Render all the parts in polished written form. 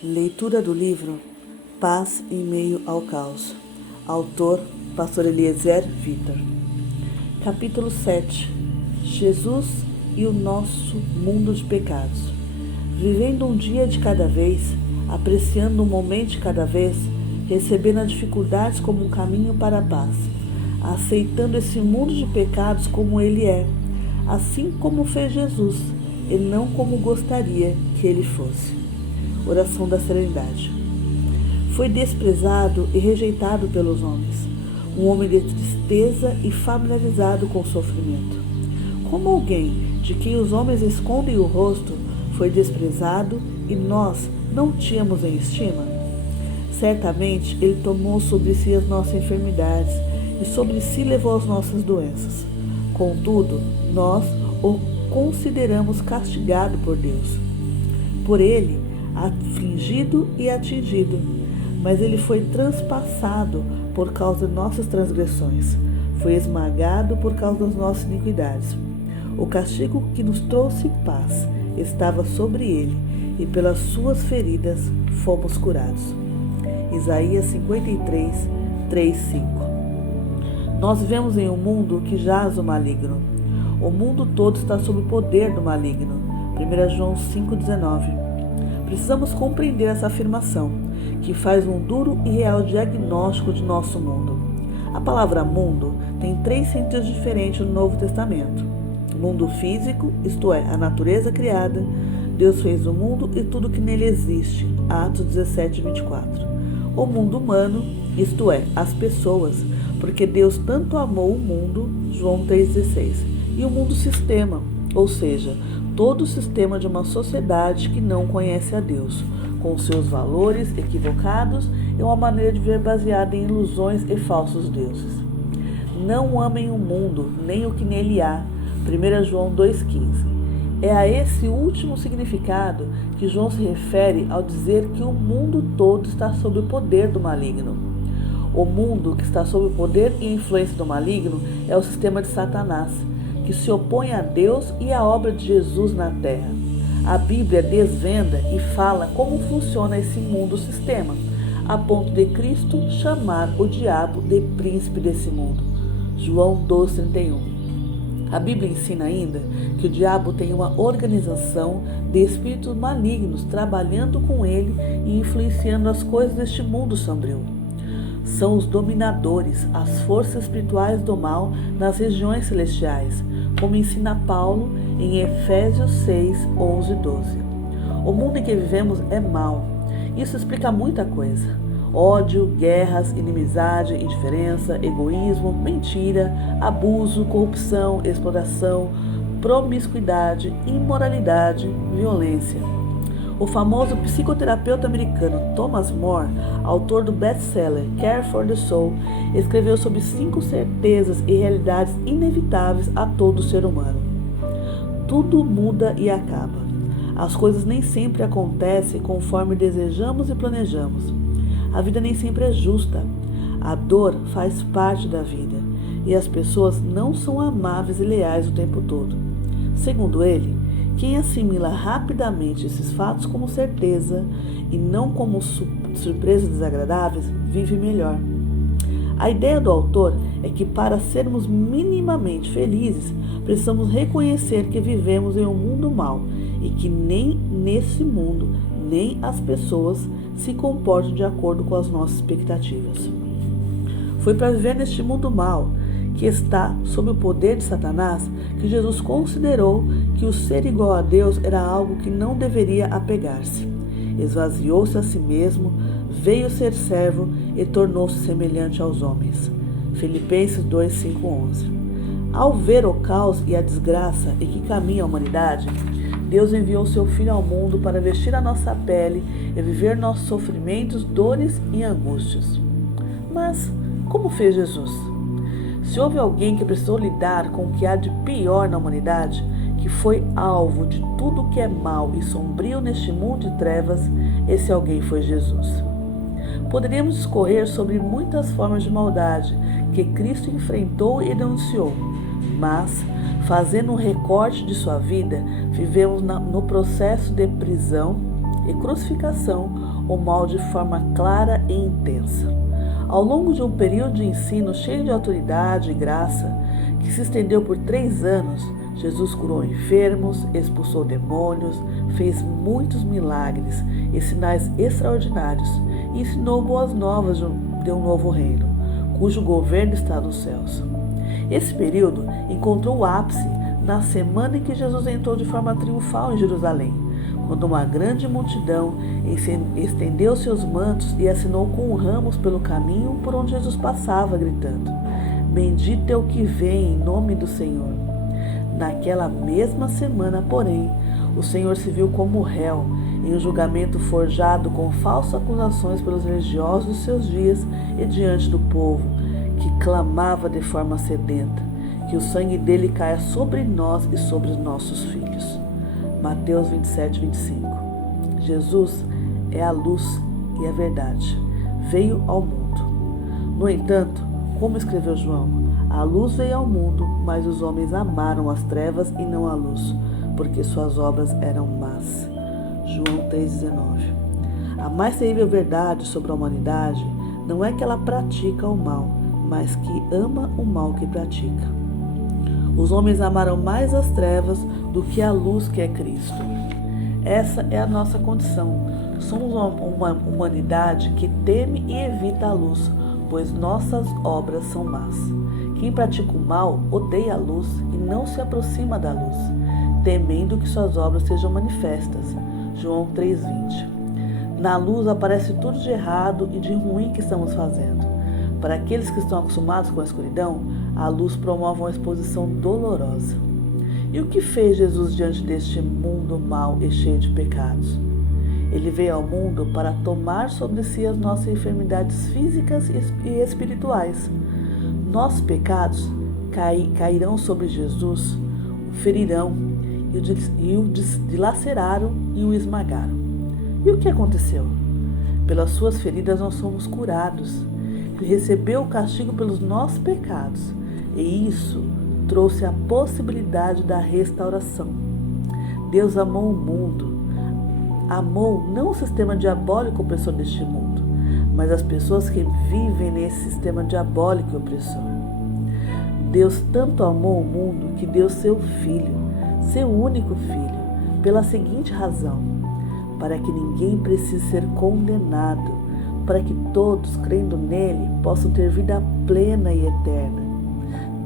Leitura do livro Paz em Meio ao Caos. Autor, Pastor Eliezer Vitor. Capítulo 7. Jesus e o nosso mundo de pecados. Vivendo um dia de cada vez, apreciando um momento de cada vez, recebendo as dificuldades como um caminho para a paz, aceitando esse mundo de pecados como ele é, assim como fez Jesus, e não como gostaria que ele fosse. Oração da serenidade. Foi desprezado e rejeitado pelos homens, um homem de tristeza e familiarizado com o sofrimento. Como alguém de quem os homens escondem o rosto, foi desprezado e nós não tínhamos em estima? Certamente ele tomou sobre si as nossas enfermidades e sobre si levou as nossas doenças. Contudo, nós o consideramos castigado por Deus. Por ele, afligido e atingido, mas ele foi transpassado por causa de nossas transgressões, foi esmagado por causa das nossas iniquidades. O castigo que nos trouxe paz estava sobre ele, e pelas suas feridas fomos curados. Isaías 53, 3, 5. Nós vivemos em um mundo que jaz o maligno. O mundo todo está sob o poder do maligno. 1 João 5,19. Precisamos compreender essa afirmação, que faz um duro e real diagnóstico de nosso mundo. A palavra mundo tem 3 sentidos diferentes no Novo Testamento. Mundo físico, isto é, a natureza criada. Deus fez o mundo e tudo que nele existe. Atos 17, 24. O mundo humano, isto é, as pessoas, porque Deus tanto amou o mundo. João 3,16. E o mundo sistema, ou seja, todo o sistema de uma sociedade que não conhece a Deus, com seus valores equivocados e uma maneira de viver baseada em ilusões e falsos deuses. Não amem o mundo, nem o que nele há. 1 João 2,15. É a esse último significado que João se refere ao dizer que o mundo todo está sob o poder do maligno. O mundo que está sob o poder e influência do maligno é o sistema de Satanás, que se opõe a Deus e à obra de Jesus na terra. A Bíblia desvenda e fala como funciona esse mundo-sistema, a ponto de Cristo chamar o diabo de príncipe desse mundo. João 12,31. A Bíblia ensina ainda que o diabo tem uma organização de espíritos malignos trabalhando com ele e influenciando as coisas deste mundo sombrio. São os dominadores, as forças espirituais do mal nas regiões celestiais, como ensina Paulo em Efésios 6, 11 e 12. O mundo em que vivemos é mau. Isso explica muita coisa. Ódio, guerras, inimizade, indiferença, egoísmo, mentira, abuso, corrupção, exploração, promiscuidade, imoralidade, violência. O famoso psicoterapeuta americano Thomas More, autor do best-seller Care for the Soul, escreveu sobre 5 certezas e realidades inevitáveis a todo ser humano. Tudo muda e acaba. As coisas nem sempre acontecem conforme desejamos e planejamos. A vida nem sempre é justa. A dor faz parte da vida e as pessoas não são amáveis e leais o tempo todo. Segundo ele, quem assimila rapidamente esses fatos como certeza e não como surpresas desagradáveis, vive melhor. A ideia do autor é que para sermos minimamente felizes, precisamos reconhecer que vivemos em um mundo mau e que nem nesse mundo, nem as pessoas se comportam de acordo com as nossas expectativas. Foi para viver neste mundo mau, que está sob o poder de Satanás, que Jesus considerou que o ser igual a Deus era algo que não deveria apegar-se. Esvaziou-se a si mesmo, veio ser servo e tornou-se semelhante aos homens. Filipenses 2, 5, 11. Ao ver o caos e a desgraça em que caminha a humanidade, Deus enviou seu Filho ao mundo para vestir a nossa pele e viver nossos sofrimentos, dores e angústias. Mas como fez Jesus? Se houve alguém que precisou lidar com o que há de pior na humanidade, que foi alvo de tudo que é mau e sombrio neste mundo de trevas, esse alguém foi Jesus. Poderíamos discorrer sobre muitas formas de maldade que Cristo enfrentou e denunciou, mas, fazendo um recorte de sua vida, vivemos no processo de prisão, e crucificação o mal de forma clara e intensa. Ao longo de um período de ensino cheio de autoridade e graça, que se estendeu por 3 anos, Jesus curou enfermos, expulsou demônios, fez muitos milagres e sinais extraordinários e ensinou boas novas de um novo reino, cujo governo está nos céus. Esse período encontrou o ápice na semana em que Jesus entrou de forma triunfal em Jerusalém, quando uma grande multidão estendeu seus mantos e assinou com ramos pelo caminho por onde Jesus passava, gritando: "Bendito é o que vem em nome do Senhor." Naquela mesma semana, porém, o Senhor se viu como réu em um julgamento forjado com falsas acusações pelos religiosos dos seus dias e diante do povo, que clamava de forma sedenta: "Que o sangue dele caia sobre nós e sobre os nossos filhos." Mateus 27, 25. Jesus é a luz e a verdade. Veio ao mundo. No entanto, como escreveu João, a luz veio ao mundo, mas os homens amaram as trevas e não a luz, porque suas obras eram más. João 3,19. A mais terrível verdade sobre a humanidade não é que ela pratica o mal, mas que ama o mal que pratica. Os homens amaram mais as trevas do que a luz que é Cristo. Essa é a nossa condição. Somos uma humanidade que teme e evita a luz, pois nossas obras são más. Quem pratica o mal odeia a luz e não se aproxima da luz, temendo que suas obras sejam manifestas. João 3,20. Na luz aparece tudo de errado e de ruim que estamos fazendo. Para aqueles que estão acostumados com a escuridão, a luz promove uma exposição dolorosa. E o que fez Jesus diante deste mundo mau e cheio de pecados? Ele veio ao mundo para tomar sobre si as nossas enfermidades físicas e espirituais. Nossos pecados cairão sobre Jesus, o ferirão e o dilaceraram e o esmagaram. E o que aconteceu? Pelas suas feridas nós somos curados. Ele recebeu o castigo pelos nossos pecados, e isso trouxe a possibilidade da restauração. Deus amou o mundo. Amou não o sistema diabólico opressor deste mundo, mas as pessoas que vivem nesse sistema diabólico e opressor. Deus tanto amou o mundo que deu seu Filho, seu único Filho, pela seguinte razão: para que ninguém precise ser condenado, para que todos, crendo nele, possam ter vida plena e eterna.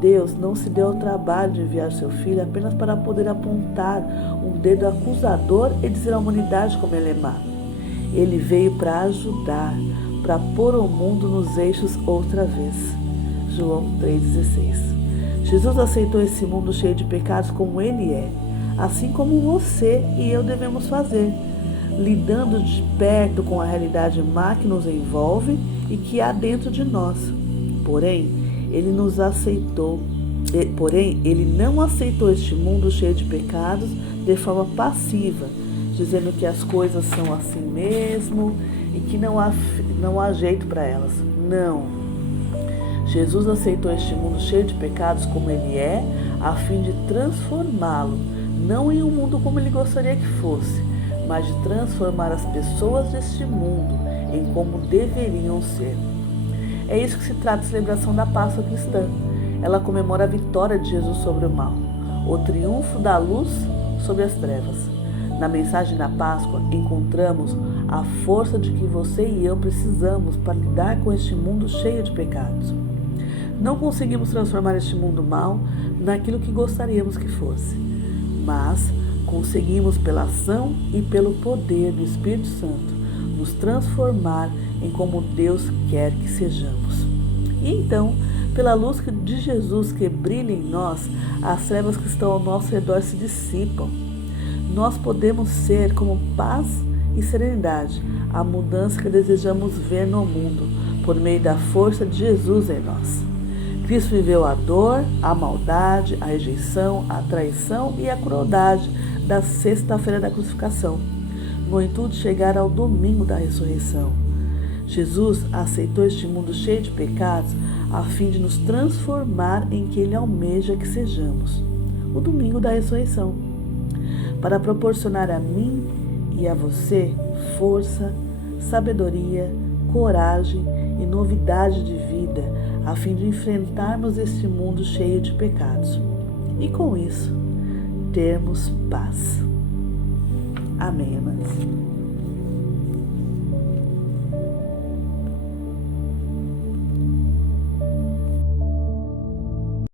Deus não se deu ao trabalho de enviar seu Filho apenas para poder apontar um dedo acusador e dizer à humanidade como ele é má. Ele veio para ajudar, para pôr o mundo nos eixos outra vez. João 3,16. Jesus aceitou esse mundo cheio de pecados como ele é, assim como você e eu devemos fazer, lidando de perto com a realidade má que nos envolve e que há dentro de nós. Porém, ele não aceitou este mundo cheio de pecados de forma passiva, dizendo que as coisas são assim mesmo e que não há jeito para elas. Não. Jesus aceitou este mundo cheio de pecados como ele é, a fim de transformá-lo, não em um mundo como ele gostaria que fosse, mas de transformar as pessoas deste mundo em como deveriam ser. É isso que se trata a celebração da Páscoa cristã. Ela comemora a vitória de Jesus sobre o mal, o triunfo da luz sobre as trevas. Na mensagem da Páscoa encontramos a força de que você e eu precisamos para lidar com este mundo cheio de pecados. Não conseguimos transformar este mundo mau naquilo que gostaríamos que fosse, mas conseguimos, pela ação e pelo poder do Espírito Santo, nos transformar em como Deus quer que sejamos. E então, pela luz de Jesus que brilha em nós, as trevas que estão ao nosso redor se dissipam. Nós podemos ser como paz e serenidade, a mudança que desejamos ver no mundo, por meio da força de Jesus em nós. Cristo viveu a dor, a maldade, a rejeição, a traição e a crueldade da sexta-feira da crucificação, no intuito de chegar ao domingo da ressurreição. Jesus aceitou este mundo cheio de pecados a fim de nos transformar em que Ele almeja que sejamos, o domingo da ressurreição, para proporcionar a mim e a você força, sabedoria, coragem e novidade de vida, a fim de enfrentarmos este mundo cheio de pecados. E com isso, termos paz. Amém, amados.